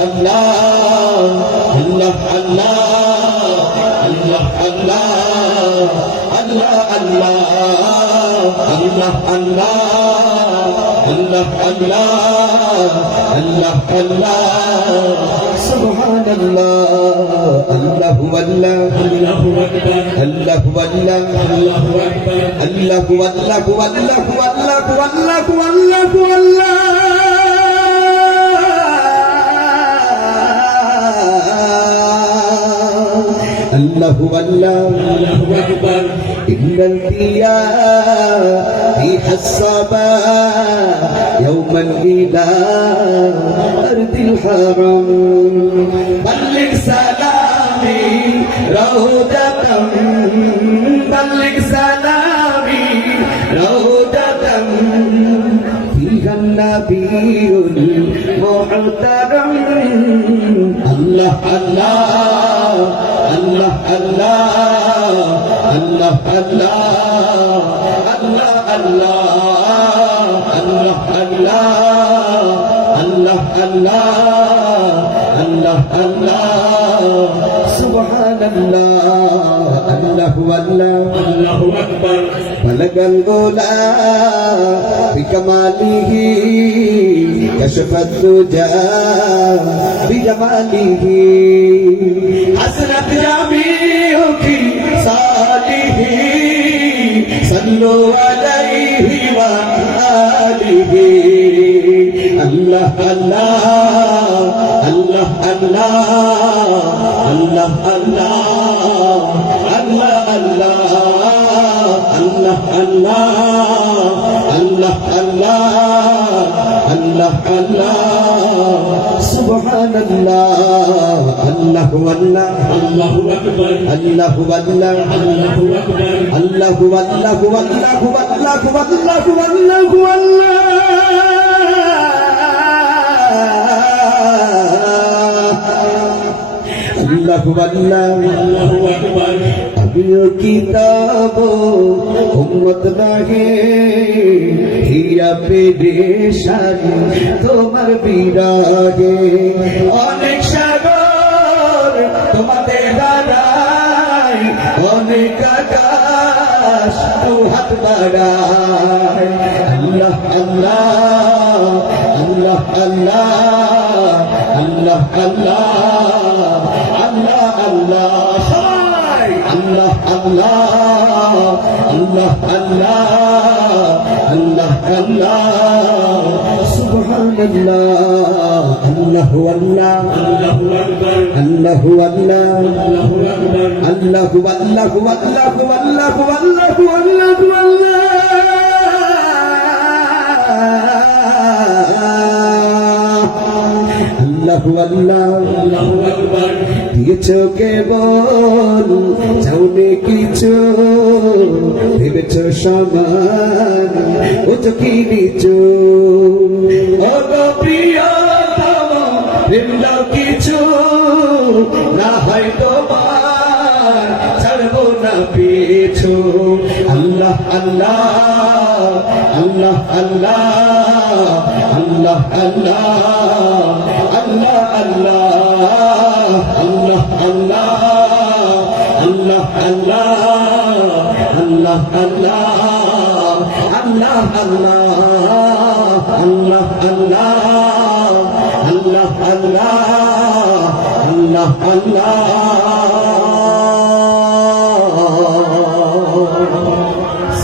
Allah Allah Allah Allah Allah Allah Allah Allah Allah Allah Allah Allah Subhanallah Allahu Allah Allahu Akbar Allahu Allah Allahu Akbar Allahu Allahu Allahu Allahu Allahu Allahu Allah Allahu Allah Allahu Akbar innal diya hasaba yawman ila ardil haram balligh salami rawdatan balligh salami rawdatan fiha an-nabiyyul muhtaram Allah Allah Allah Allah Allah Allah Allah Allah Allah Allah Allah Allah Allah Allah Subhanallah Allahu Allah Allahu Akbar balagal ula bikamalihi kashafat duja bijamalihi hasrat jami'uki salihi sallu alayhi wa alihi Allah Allah Allah Allah Allah Allah Allah Allah Allah Allah Allah Allah Allah Subhanallah Allahu Allah Allahu Akbar Allahu Allah Allahu Akbar Allahu Allahu Allahu Allahu Allahu Allahu Allah Allahu Allah Allahu Akbar abiyo kitab ummat nahe hiya pereshan tomar birage onek সাগর তোমাদের দ্বারাই অনেক আকাশ তো হাত বাড়ায় আল্লাহ আল্লাহ আল্লাহ আল্লাহ আল্লাহ আল্লাহ আল্লাহ আল্লাহ আল্লাহ আল্লাহ আল্লাহ আল্লাহ আল্লাহ সুবহানাল্লাহ আল্লাহু আল্লাহ আল্লাহু আকবার আল্লাহু আল্লাহ আল্লাহু আকবার আল্লাহু আল্লাহু আল্লাহু আল্লাহু আল্লাহু আল্লাহু আল্লাহ আল্লাহু আল্লাহ আল্লাহু আকবার দিয়েছো কেবল চাওনি কিছু ভেবেছো সমান ও তো কি নিচু ও গো প্রিয়তম ভেবলো কিছু না হয় তোমার ছাড়বো না পিছু আল্লাহ আল্লাহ আল্লাহ আল্লাহ আল্লাহ আল্লাহ আল্লাহ আল্লাহ আল্লাহ আল্লাহ আল্লাহ আল্লাহ আল্লাহ আল্লাহ আল্লাহ আল্লাহ আল্লাহ আল্লাহ আল্লাহ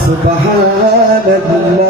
সুবহানাল্লাহ